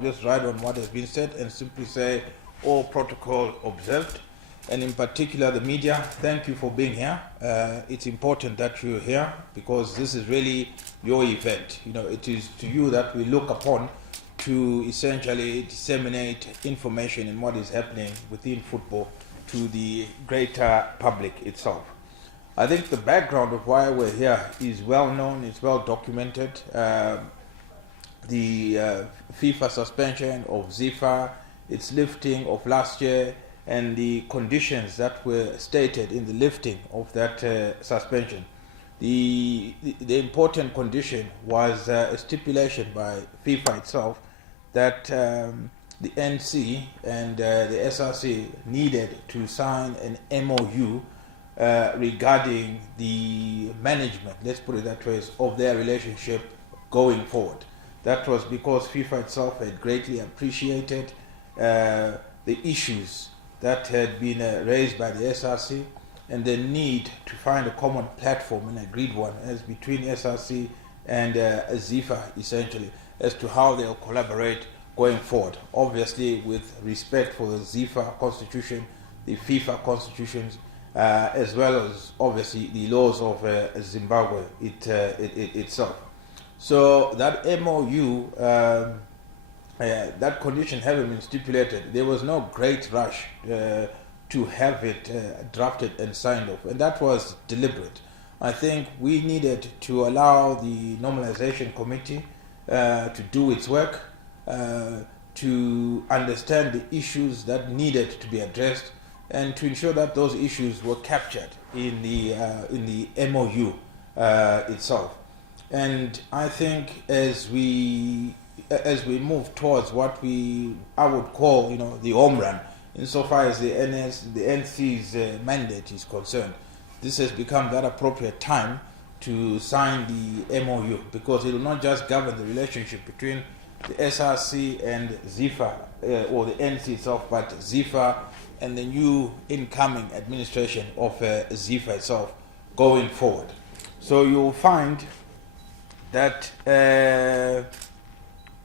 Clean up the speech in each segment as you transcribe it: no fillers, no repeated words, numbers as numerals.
Just ride on what has been said and simply say all protocol observed, and in particular the media, thank you for being here. It's important that you're here because this is really your event. You know, it is to you that we look upon to essentially disseminate information in what is happening within football to the greater public itself. I think the background of why we're here is well known, it's well documented. The FIFA suspension of ZIFA, its lifting of last year, and the conditions that were stated in the lifting of that suspension. The important condition was a stipulation by FIFA itself that the NC and the SRC needed to sign an MOU regarding the management, let's put it that way, of their relationship going forward. That was because FIFA itself had greatly appreciated the issues that had been raised by the SRC and the need to find a common platform, an agreed one, as between SRC and ZIFA essentially, as to how they'll collaborate going forward. Obviously with respect for the ZIFA constitution, the FIFA constitutions, as well as obviously the laws of Zimbabwe itself. So that MOU, that condition having been stipulated, there was no great rush to have it drafted and signed off, and that was deliberate. I think we needed to allow the normalization committee to do its work, to understand the issues that needed to be addressed, and to ensure that those issues were captured in the MOU itself. And I think as we move towards what I would call, the home run, insofar as the NC's mandate is concerned, this has become that appropriate time to sign the MOU, because it will not just govern the relationship between the SRC and ZIFA, or the NC itself, but ZIFA and the new incoming administration of ZIFA itself going forward. So you'll find that the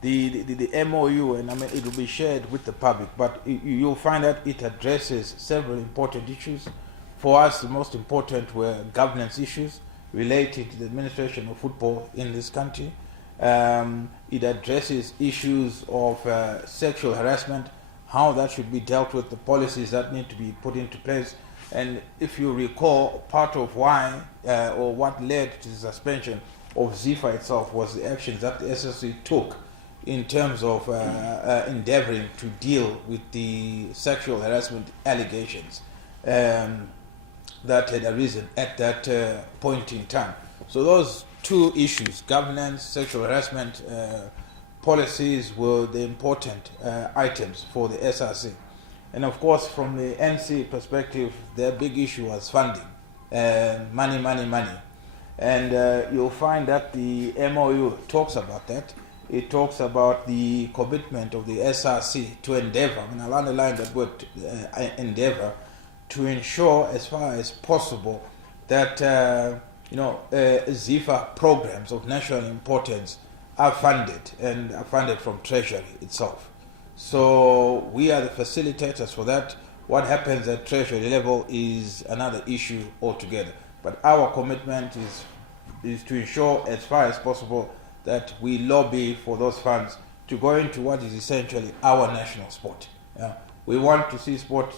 MOU, and I mean it will be shared with the public, but you'll find that it addresses several important issues. For us, the most important were governance issues related to the administration of football in this country. It addresses issues of sexual harassment, how that should be dealt with, the policies that need to be put into place. And if you recall, part of why or what led to the suspension of ZIFA itself was the actions that the SRC took in terms of endeavoring to deal with the sexual harassment allegations that had arisen at that point in time. So those two issues, governance, sexual harassment policies, were the important items for the SRC. And of course, from the NC perspective, their big issue was funding, money. And you'll find that the MOU talks about that. It talks about the commitment of the SRC to endeavor, and I'll underline that word, endeavor, to ensure as far as possible that ZIFA programs of national importance are funded, and are funded from Treasury itself. So we are the facilitators for that. What happens at Treasury level is another issue altogether. But our commitment is to ensure as far as possible that we lobby for those funds to go into what is essentially our national sport. We want to see sport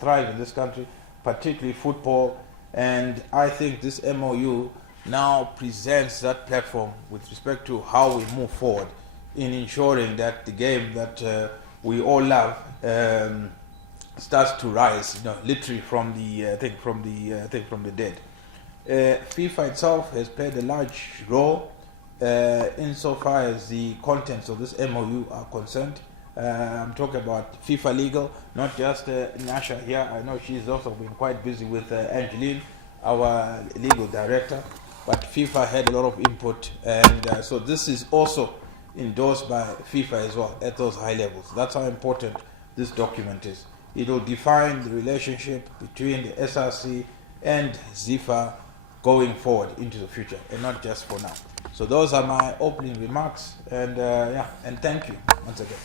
thrive in this country, particularly football, and I think this MOU now presents that platform with respect to how we move forward in ensuring that the game that we all love starts to rise, literally from the dead. FIFA itself has played a large role insofar as the contents of this MOU are concerned. I'm talking about FIFA Legal, not just Nasha here. I know she's also been quite busy with Angeline, our legal director, but FIFA had a lot of input, and so this is also endorsed by FIFA as well at those high levels. That's how important this document is. It will define the relationship between the SRC and ZIFA going forward into the future, and not just for now. So those are my opening remarks, and and thank you once again.